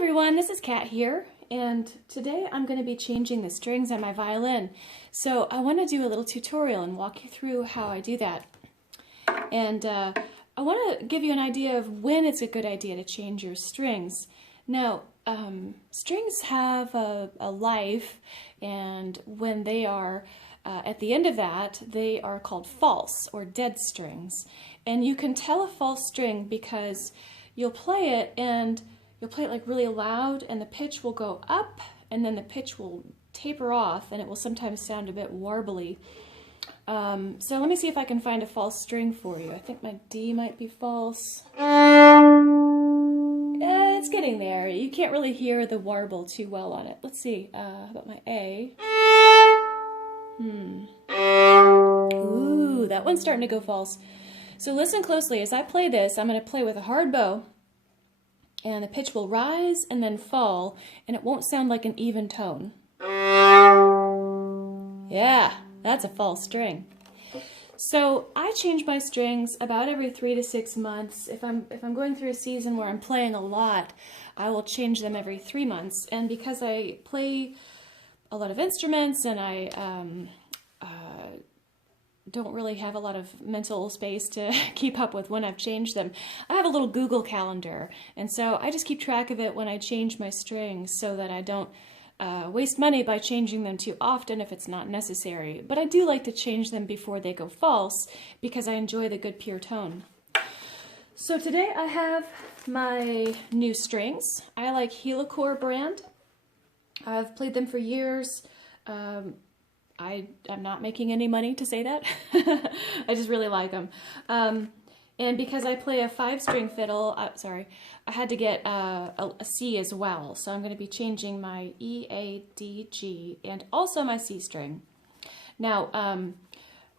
Everyone, this is Kat here, and today I'm going to be changing the strings on my violin. So I want to do a little tutorial and walk you through how I do that. And I want to give you an idea of when it's a good idea to change your strings. Now, strings have a life, and when they are at the end of that, they are called false or dead strings. And you can tell a false string because you'll play it and you'll play it like really loud, and the pitch will go up, and then the pitch will taper off, and it will sometimes sound a bit warbly. So let me see if I can find a false string for you. I think my D might be false. It's getting there. You can't really hear the warble too well on it. Let's see. How about my A? Ooh, that one's starting to go false. So listen closely. As I play this, I'm going to play with a hard bow. And the pitch will rise and then fall, and it won't sound like an even tone. Yeah, that's a false string. So I change my strings about every 3 to 6 months. If I'm going through a season where I'm playing a lot, I will change them every 3 months. And because I play a lot of instruments and I don't really have a lot of mental space to keep up with when I've changed them, I have a little Google calendar, and so I just keep track of it when I change my strings so that I don't waste money by changing them too often if it's not necessary. But I do like to change them before they go false because I enjoy the good pure tone. So today I have my new strings. I like Helicore brand. I've played them for years. I'm not making any money to say that. I just really like them. And because I play a 5-string fiddle, I had to get a C as well. So I'm going to be changing my E, A, D, G, and also my C string. Now,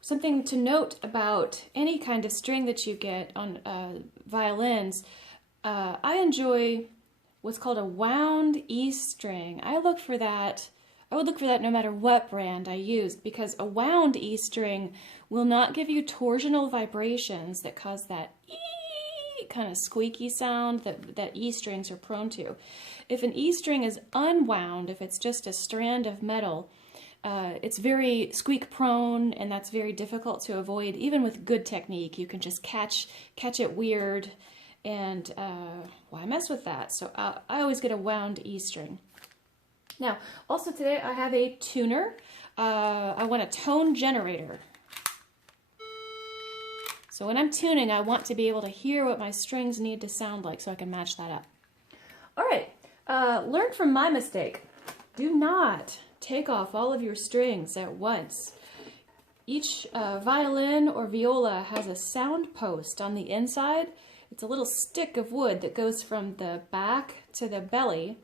something to note about any kind of string that you get on violins, I enjoy what's called a wound E string. I would look for that no matter what brand I used, because a wound E string will not give you torsional vibrations that cause that E kind of squeaky sound that E strings are prone to. If an E string is unwound, if it's just a strand of metal, it's very squeak prone, and that's very difficult to avoid. Even with good technique, you can just catch it weird, and why mess with that? So I always get a wound E string. Now, also today I have a tuner. I want a tone generator. So when I'm tuning, I want to be able to hear what my strings need to sound like so I can match that up. All right, learn from my mistake. Do not take off all of your strings at once. Each violin or viola has a sound post on the inside. It's a little stick of wood that goes from the back to the belly,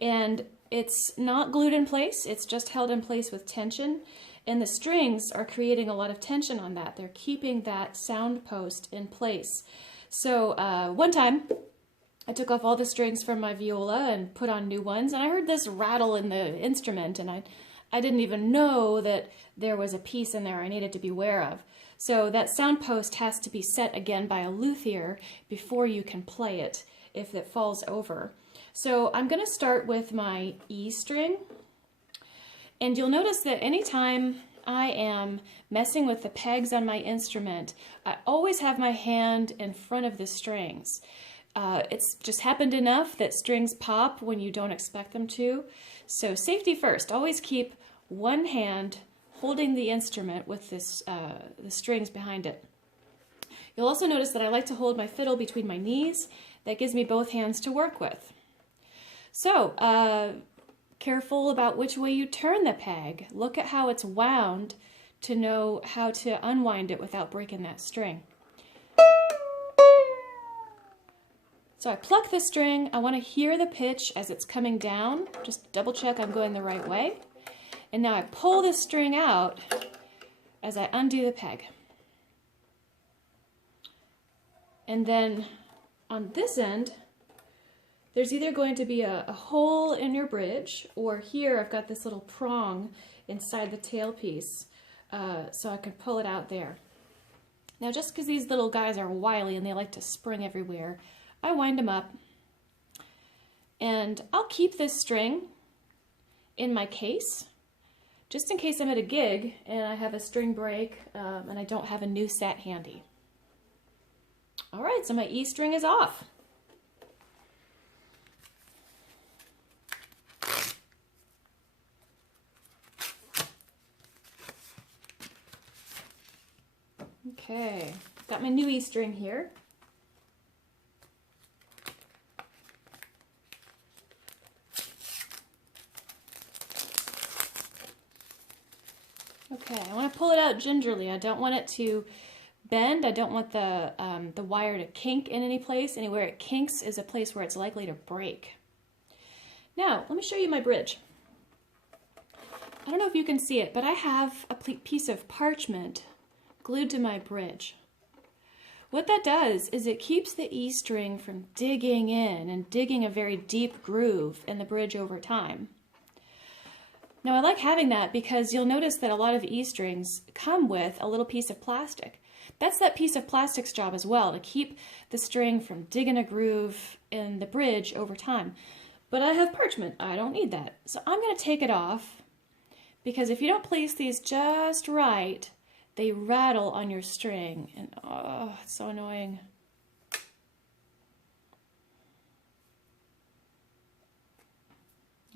and it's not glued in place, it's just held in place with tension, and the strings are creating a lot of tension on that. They're keeping that sound post in place. So one time, I took off all the strings from my viola and put on new ones, and I heard this rattle in the instrument, and I didn't even know that there was a piece in there I needed to be aware of. So that sound post has to be set again by a luthier before you can play it if it falls over. So I'm going to start with my E string, and you'll notice that anytime I am messing with the pegs on my instrument, I always have my hand in front of the strings. It's just happened enough that strings pop when you don't expect them to. So safety first, always keep one hand holding the instrument with this, the strings behind it. You'll also notice that I like to hold my fiddle between my knees. That gives me both hands to work with. So, careful about which way you turn the peg. Look at how it's wound to know how to unwind it without breaking that string. So I pluck the string. I want to hear the pitch as it's coming down. Just double check I'm going the right way. And now I pull this string out as I undo the peg. And then on this end, there's either going to be a hole in your bridge, or here I've got this little prong inside the tailpiece, so I can pull it out there. Now, just because these little guys are wily and they like to spring everywhere, I wind them up, And I'll keep this string in my case, just in case I'm at a gig and I have a string break and I don't have a new set handy. All right, so my E string is off. Okay, got my new E string here. Okay, I want to pull it out gingerly. I don't want it to bend. I don't want the wire to kink in any place. Anywhere it kinks is a place where it's likely to break. Now, let me show you my bridge. I don't know if you can see it, but I have a piece of parchment glued to my bridge. What that does is it keeps the E string from digging in and digging a very deep groove in the bridge over time. Now I like having that because you'll notice that a lot of E strings come with a little piece of plastic. That's that piece of plastic's job as well, to keep the string from digging a groove in the bridge over time. But I have parchment, I don't need that. So I'm going to take it off, because if you don't place these just right, they rattle on your string, and oh, it's so annoying.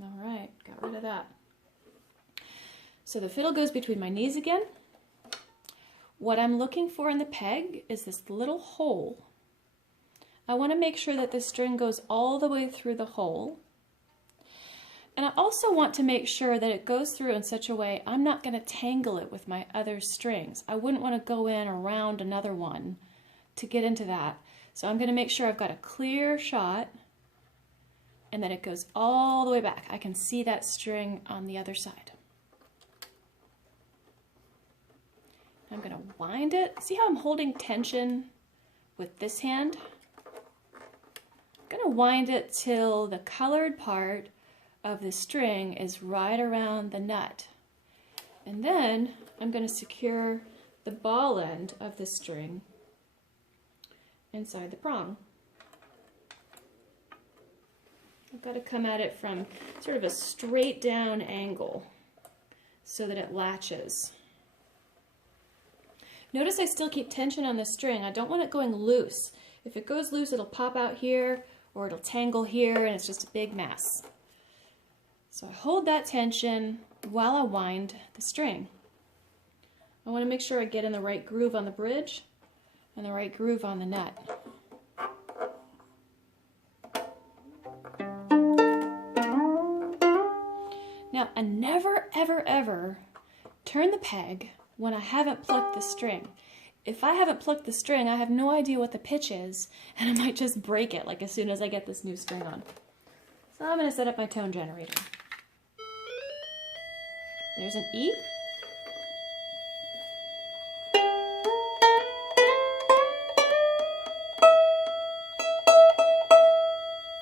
All right, got rid of that. So the fiddle goes between my knees again. What I'm looking for in the peg is this little hole. I want to make sure that the string goes all the way through the hole. And I also want to make sure that it goes through in such a way I'm not going to tangle it with my other strings. I wouldn't want to go in around another one to get into that. So I'm going to make sure I've got a clear shot and that it goes all the way back. I can see that string on the other side. I'm going to wind it. See how I'm holding tension with this hand? I'm going to wind it till the colored part of the string is right around the nut. And then I'm going to secure the ball end of the string inside the prong. I've got to come at it from sort of a straight down angle so that it latches. Notice I still keep tension on the string. I don't want it going loose. If it goes loose, it'll pop out here or it'll tangle here and it's just a big mess. So I hold that tension while I wind the string. I want to make sure I get in the right groove on the bridge and the right groove on the nut. Now, I never, ever, ever turn the peg when I haven't plucked the string. If I haven't plucked the string, I have no idea what the pitch is, and I might just break it like as soon as I get this new string on. So I'm going to set up my tone generator. There's an E.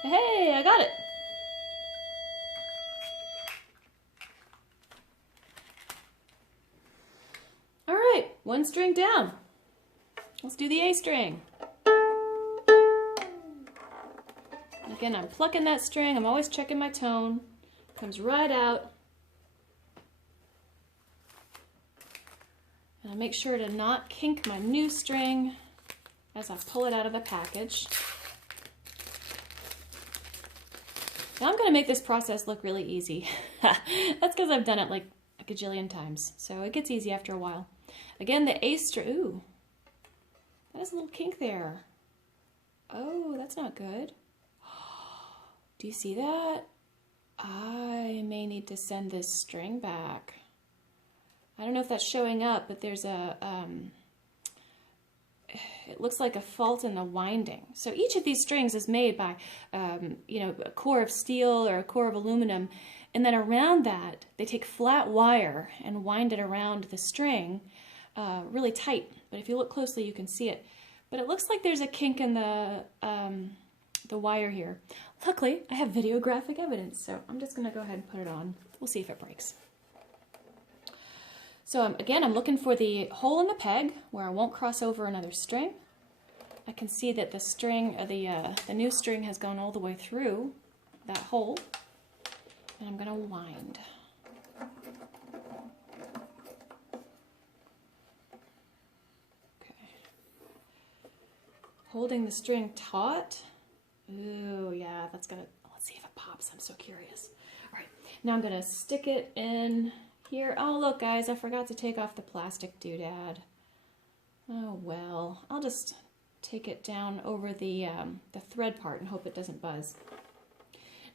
Hey, I got it. All right, one string down. Let's do the A string. Again, I'm plucking that string. I'm always checking my tone. Comes right out. And I make sure to not kink my new string as I pull it out of the package. Now I'm going to make this process look really easy. That's because I've done it like a gajillion times, so it gets easy after a while. Again, the A string, ooh, that has a little kink there. Oh, that's not good. Do you see that? I may need to send this string back. I don't know if that's showing up, but there's a, it looks like a fault in the winding. So each of these strings is made by, you know, a core of steel or a core of aluminum, and then around that, they take flat wire and wind it around the string really tight. But if you look closely, you can see it. But it looks like there's a kink in the wire here. Luckily, I have videographic evidence, so I'm just going to go ahead and put it on. We'll see if it breaks. So again, I'm looking for the hole in the peg where I won't cross over another string. I can see that the string, the new string has gone all the way through. that hole, and I'm going to wind. Okay. Holding the string taut. Ooh, yeah, that's gonna, let's see if it pops. I'm so curious. All right, now I'm gonna stick it in here. Oh, look, guys, I forgot to take off the plastic doodad. Oh, well, I'll just take it down over the thread part and hope it doesn't buzz.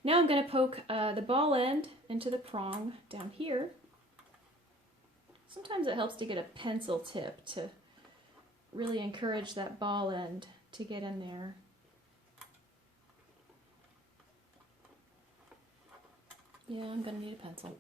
Now I'm gonna poke the ball end into the prong down here. Sometimes it helps to get a pencil tip to really encourage that ball end to get in there. Yeah, I'm gonna need a pencil.